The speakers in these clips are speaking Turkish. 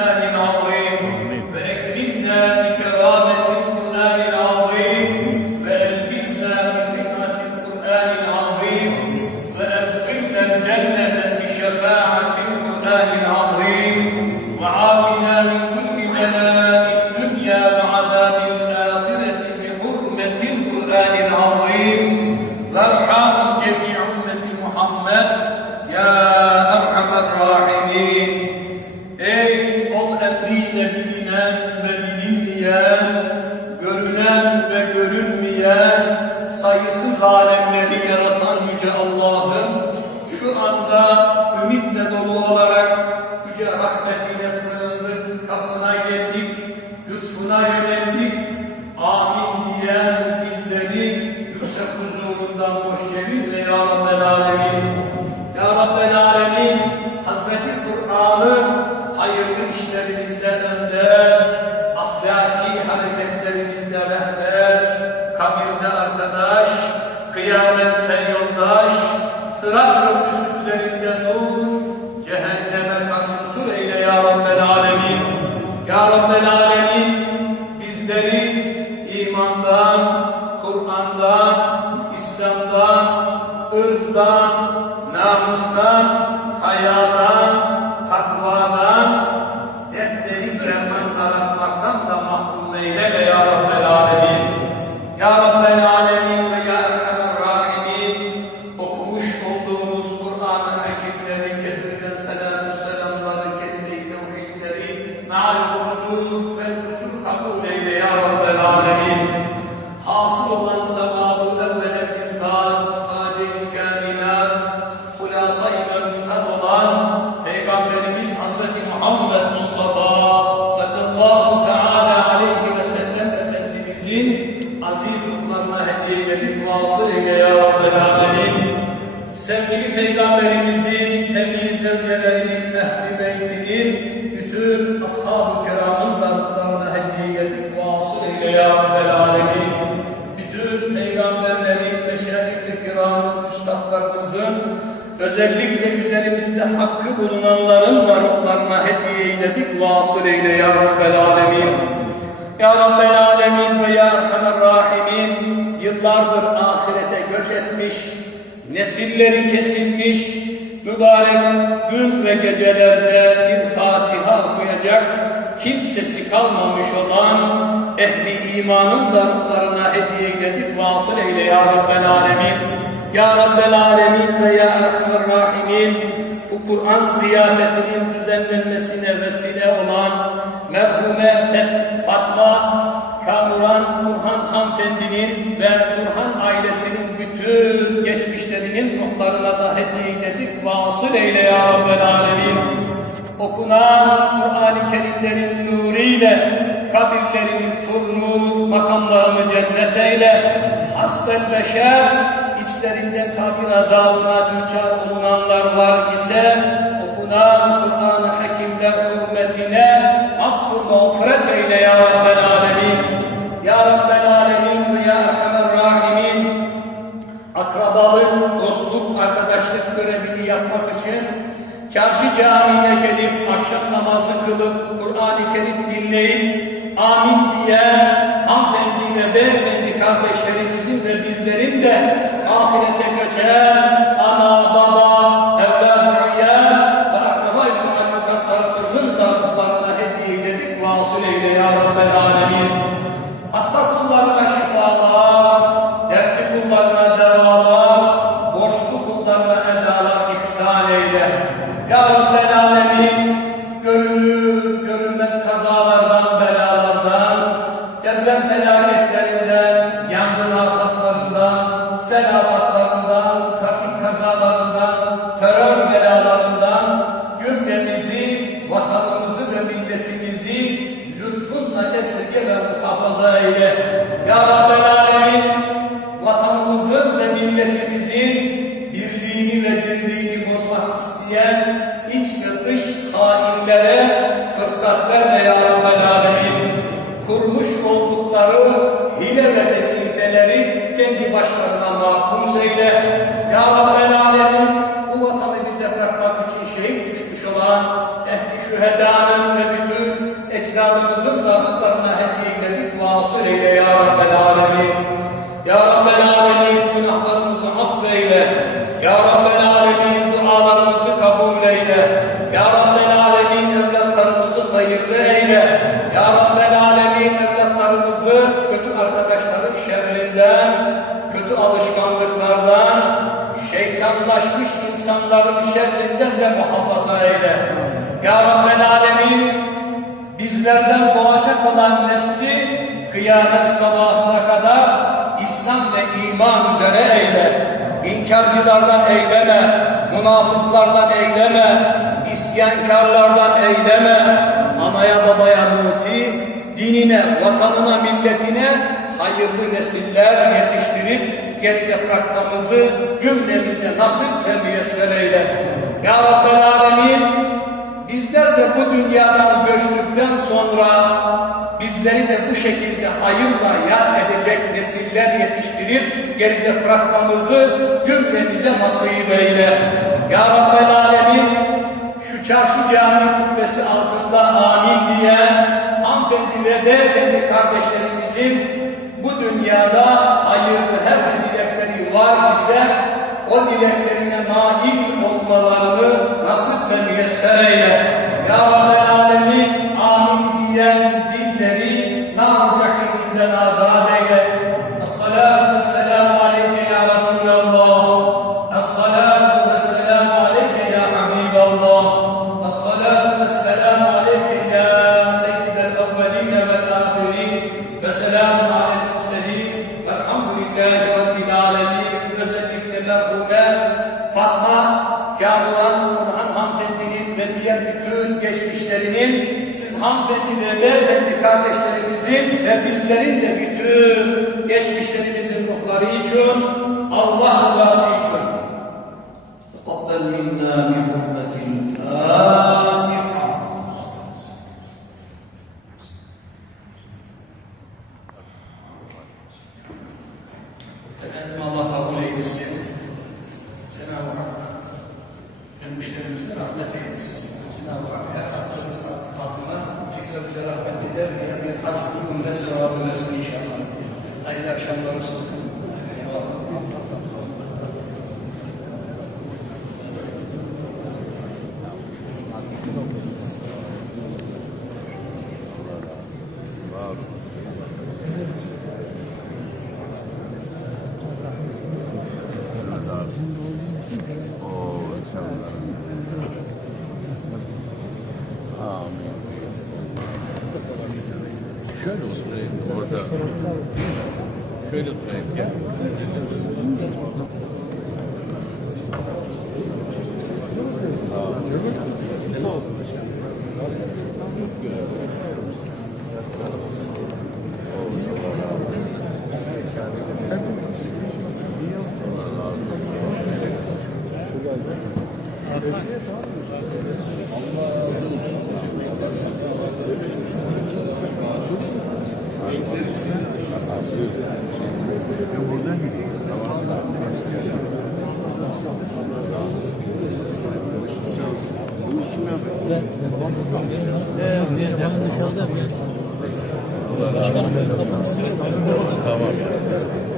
呃你好 emriyle bilinen ve bilinmeyen, görünen ve görünmeyen, sayısız alemleri yaratan Yüce Allah'ım, şu anda Efendimizin aziz ruhlarına hediye edip vasıl eyle ya Rabbel Alemin. Sevgili Peygamberimizin temiz zevcelerinin, ehli beytinin, bütün ashab-ı kiramın taraflarına hediye edip vasıl eyle ya Rabbel Alemin. Bütün peygamberlerin, meşayih-i kiramın, üstadlarımızın, özellikle üzerimizde hakkı bulunanların varlıklarına hediye eyledik, vasıl eyle ya Rabbel Alemin. Ya Rabbel Alemin ve Ya Erhamer Rahimin, yıllardır ahirete göç etmiş, nesilleri kesilmiş, mübarek gün ve gecelerde bir Fatiha okuyacak, kimsesi kalmamış olan ehli imanın darıklarına hediye edip vasıl eyle ya Rabbel Alemin. Ya Rabbel Alemin ve Ya Erhamer Rahimin bu Kur'an ziyafetinin düzenlenmesine vesile olan merhume Fatma Kamuran Turhan hanımefendinin ve Turhan ailesinin bütün geçmişlerinin ruhlarına da hediye edip vasıl eyle ya Rabbel Alemin. Okunan Kur'an-ı Kerimlerin nuruyla kabirlerini tur makamlarını cennet eyle. Hasbel beşer, içlerinde kabir azabına düçar olunanlar var ise okunan Kur'an-ı Hakimler hürmetine affı mağfiret eyle ya Rabbel Alemin. Ya Rabbel Alemin ve Ya Erhamer Rahimin akrabalık, dostluk, arkadaşlık görevini yapmak için çarşı camine gelip akşam namazı kılıp Kur'an-ı Kerim dinleyip amin diyen hanımefendi ve beyefendi kardeşlerimizin ve bizlerin de ahirete göçen de muhafaza eyle. Ya Rabbel Alemin bizlerden doğacak olan nesli kıyamet sabahına kadar İslam ve iman üzere eyle. İnkarcılardan eyleme, münafıklardan eyleme, isyankarlardan eyleme, anaya babaya muti, dinine, vatanına, milletine hayırlı nesiller yetiştirip geride bırakmamızı cümlemize nasip ve müyesser eyle. Ya Rabbel Alemin, Bizler de bu dünyadan göçtükten sonra bizleri de bu şekilde hayırla yad edecek nesiller yetiştirip geride bırakmamızı cümlemize nasip eyle. Ya Rabbel Alemin şu çarşı cami kubbesi altında amin diye hanımefendi ve beyefendi kardeşlerimizin bu dünyada hayırlı her dilekleri var ise o dileklerine nail olmalarını nasip ve müyesser eyle. Ya Rabbel Alemin amin diyen dilleri nar cehiminden azad eyle. Es-salatu vesselamu aleyke ya Resulallah. Es-salatu vesselamu aleyke ya Habiballah. Es-salatu vesselamu kardeşlerimizin Şöyle oturayım gel. Tamam.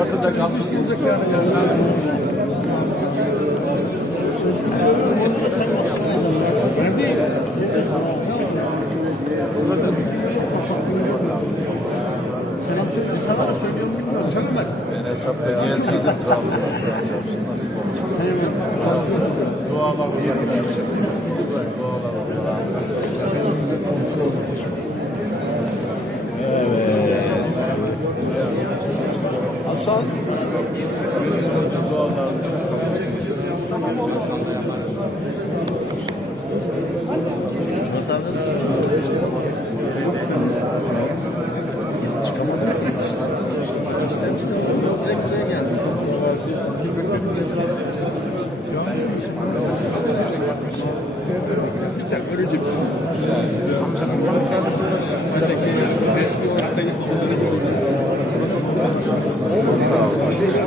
Ortada kalmış Ben hesapta gelseydim Trabzon'a nasıl olur? Dualar bir yer. Dualar 90 Tamam oldu.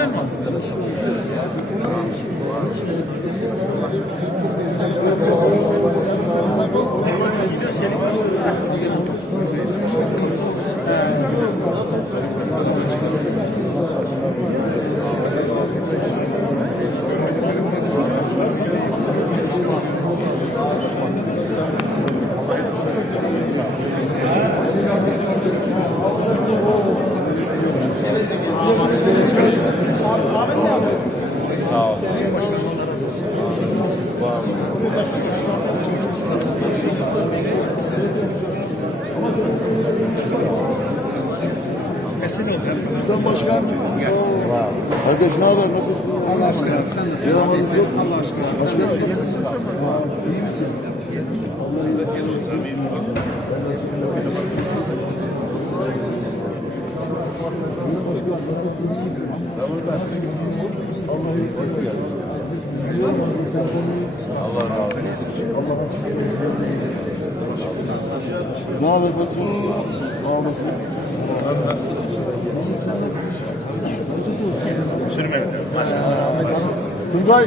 Gidiyor mu aslında? Calma. Bizden başka var. Herkes ne haber? Nasılsın? Allah razı olsun. Ne haber bakayım? Ne olasın? Sürme. Turgay.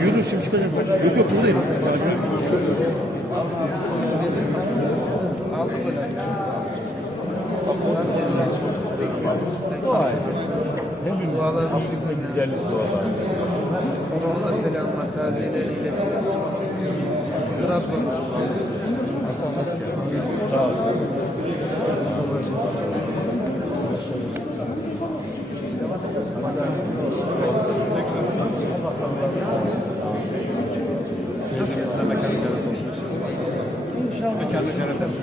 Yürü şimdi çıkacağım. Yok yok buradayım. Vay. Dualarınızı Güzel dualar. Allah selamlar, taziyeleri iletiyorum. Trabzon. Sağ ol. Mekanı cennet olsun inşallah. Mekanı cennet olsun.